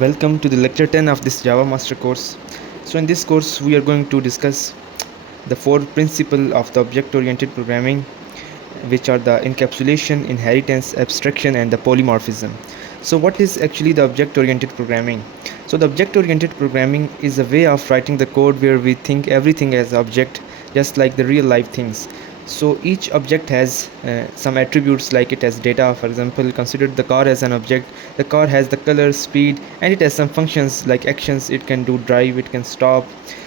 Welcome to the lecture 10 of this Java Master course. So in this course we are going to discuss the four principles of the object-oriented programming, which are the encapsulation, inheritance, abstraction and the polymorphism. So what is actually the object-oriented programming? So the object-oriented programming is a way of writing the code where we think everything as object, just like the real life things. So each object has some attributes, like it has data. For example, consider the car as an object. The car has the color, speed, and it has some functions like actions. It can do drive, it can stop.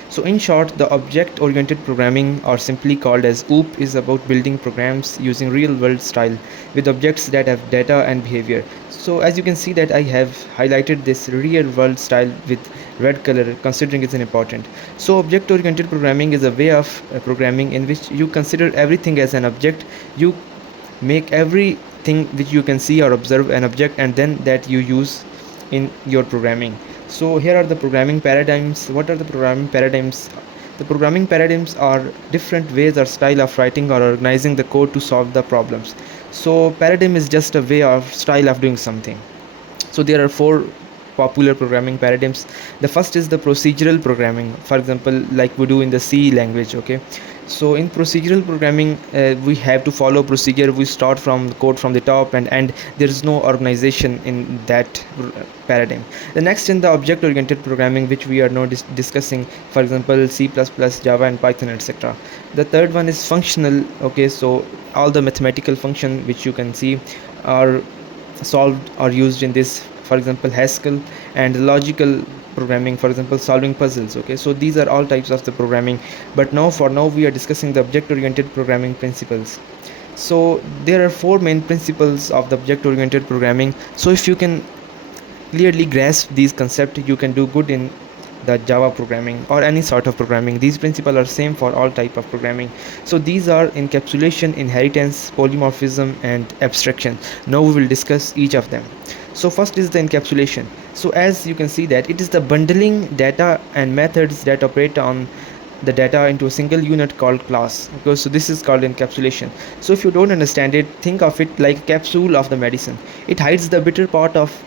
So in short, the object oriented programming, or simply called as OOP, is about building programs using real world style with objects that have data and behavior. So as you can see that I have highlighted this real world style with red color, considering it's an important. So object oriented programming is a way of programming in which you consider everything as an object. You make everything which you can see or observe an object, and then that you use in your programming. So here are the programming paradigms. What are the programming paradigms? The programming paradigms are different ways or style of writing or organizing the code to solve the problems. So paradigm is just a way or style of doing something. So there are four popular programming paradigms. The first is the procedural programming, for example, like we do in the C language. Okay, so in procedural programming, we have to follow procedure. We start from the code from the top and end. There is no organization in that paradigm. The next in the object oriented programming, which we are now discussing, for example, C++, Java and Python, etc. The third one is functional. Okay, so all the mathematical function which you can see are solved or used in this, for example Haskell. And logical programming, for example solving puzzles. Okay, so these are all types of the programming, but now we are discussing the object oriented programming principles. So there are four main principles of the object oriented programming. So if you can clearly grasp these concepts, you can do good in the Java programming or any sort of programming. These principles are same for all type of programming. So these are encapsulation, inheritance, polymorphism and abstraction. Now we will discuss each of them. So first is the encapsulation. So as you can see that it is the bundling data and methods that operate on the data into a single unit called class. Okay, so this is called encapsulation. So if you don't understand it, think of it like a capsule of the medicine. It hides the bitter part of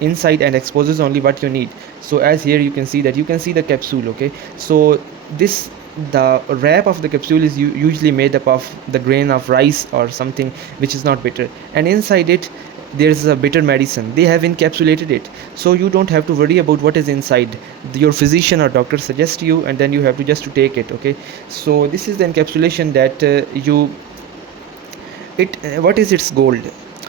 inside and exposes only what you need. So as here you can see that you can see the capsule. Okay, so this, the wrap of the capsule is usually made up of the grain of rice or something which is not bitter, and inside it there's a bitter medicine. They have encapsulated it, so you don't have to worry about what is inside. Your physician or doctor suggests to you, and then you have to just to take it. Okay, so this is the encapsulation that what is its goal?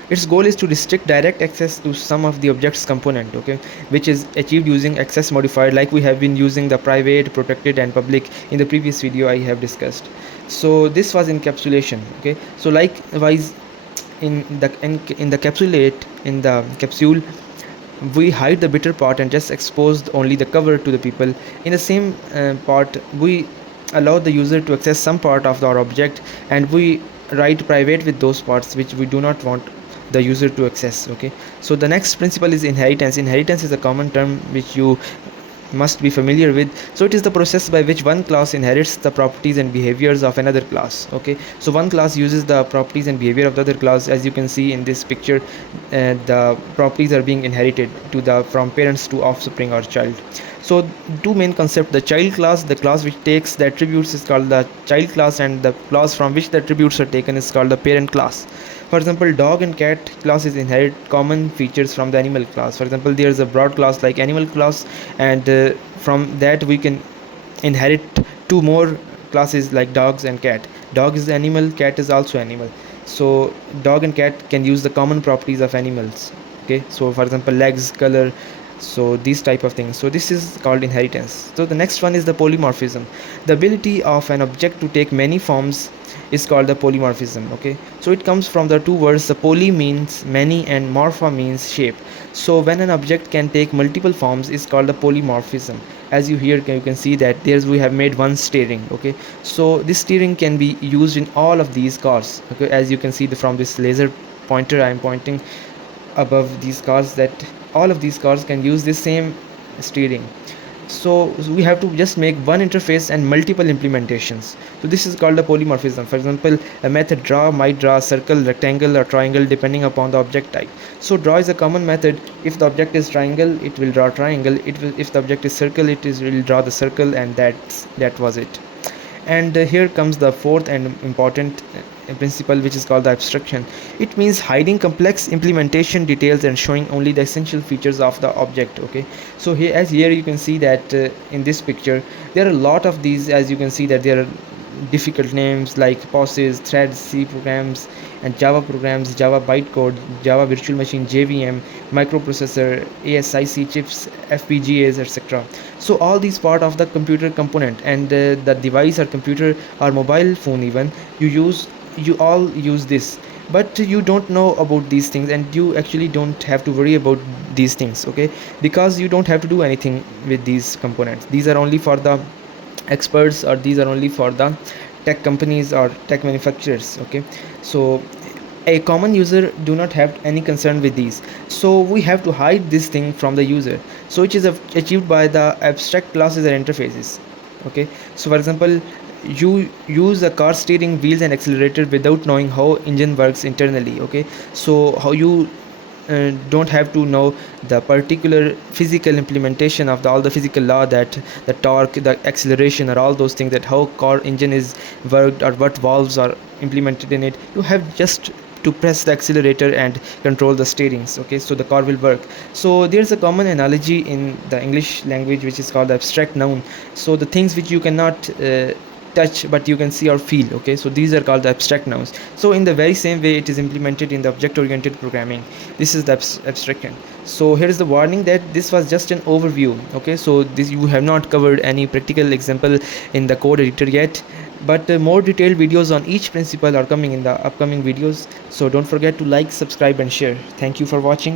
Its goal is to restrict direct access to some of the object's component. Okay, which is achieved using access modifier, like we have been using the private, protected and public in the previous video I have discussed. So this was encapsulation. Okay, so likewise in the capsule we hide the bitter part and just expose only the cover to the people. In the same part, we allow the user to access some part of our object, and we write private with those parts which we do not want the user to access. Okay, so the next principle is inheritance. Inheritance is a common term which you must be familiar with. So it is the process by which one class inherits the properties and behaviors of another class. Okay, so one class uses the properties and behavior of the other class. As you can see in this picture, the properties are being inherited to the from parents to offspring or child. So two main concepts: the child class, the class which takes the attributes, is called the child class, and the class from which the attributes are taken is called the parent class. For example, dog and cat classes inherit common features from the animal class. For example, there is a broad class like animal class, and from that we can inherit two more classes like dogs and cat. Dog is animal, cat is also animal. So dog and cat can use the common properties of animals. Okay, so for example legs, color, so these type of things. So this is called inheritance. So the next one is the polymorphism. The ability of an object to take many forms is called the polymorphism. Okay, so it comes from the two words. The poly means many and morpha means shape. So when an object can take multiple forms is called the polymorphism. As you can see that there's we have made one steering. Okay, so this steering can be used in all of these cars. Okay, as you can see from this laser pointer I am pointing above these cars, that all of these cars can use the same steering. So we have to just make one interface and multiple implementations. So this is called a polymorphism. For example, a method draw might draw a circle, rectangle, or triangle depending upon the object type. So draw is a common method. If the object is triangle, it will draw triangle. If the object is circle, will draw the circle, and that was it. And here comes the fourth and important principle, which is called the abstraction. It means hiding complex implementation details and showing only the essential features of the object. Okay, so here you can see that in this picture there are a lot of these. As you can see that there are difficult names like POSes, threads, C programs, and Java programs, Java bytecode, Java virtual machine, JVM, microprocessor, ASIC chips, FPGAs, etc. So all these part of the computer component, and the device or computer or mobile phone even you all use this, but you don't know about these things, and you actually don't have to worry about these things. Okay, because you don't have to do anything with these components. These are only for the experts, or these are only for the tech companies or tech manufacturers. Okay, so a common user do not have any concern with these, so we have to hide this thing from the user, so which is achieved by the abstract classes and interfaces. Okay, so for example, you use a car steering wheels and accelerator without knowing how engine works internally. Okay, so how you don't have to know the particular physical implementation of all the physical law, that the torque, the acceleration, or all those things, that how car engine is worked or what valves are implemented in it. You have just to press the accelerator and control the steerings. Okay, so the car will work. So there's a common analogy in the English language which is called the abstract noun. So the things which you cannot touch but you can see or feel. Okay, so these are called the abstract nouns. So in the very same way it is implemented in the object oriented programming. This is the abstraction. So here is the warning that this was just an overview. Okay, so this, you have not covered any practical example in the code editor yet, but more detailed videos on each principle are coming in the upcoming videos. So don't forget to like, subscribe, and share. Thank you for watching.